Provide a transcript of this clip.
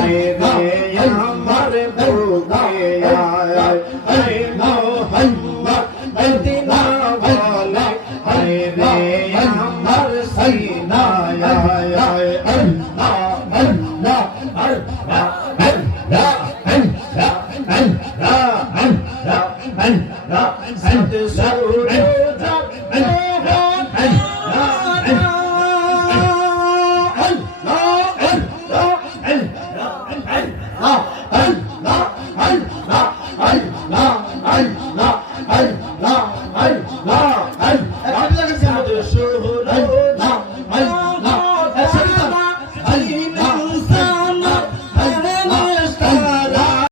হায় রে আমার বুকে আয় হায় মোহাম্মদ মদিনা বলে হায় রে আমার সিনায় আয় আয় আল্লাহ আল্লাহ আল্লাহ আল্লাহ আল্লাহ আল্লাহ আল্লাহ আল্লাহ সদ সরুদ Allah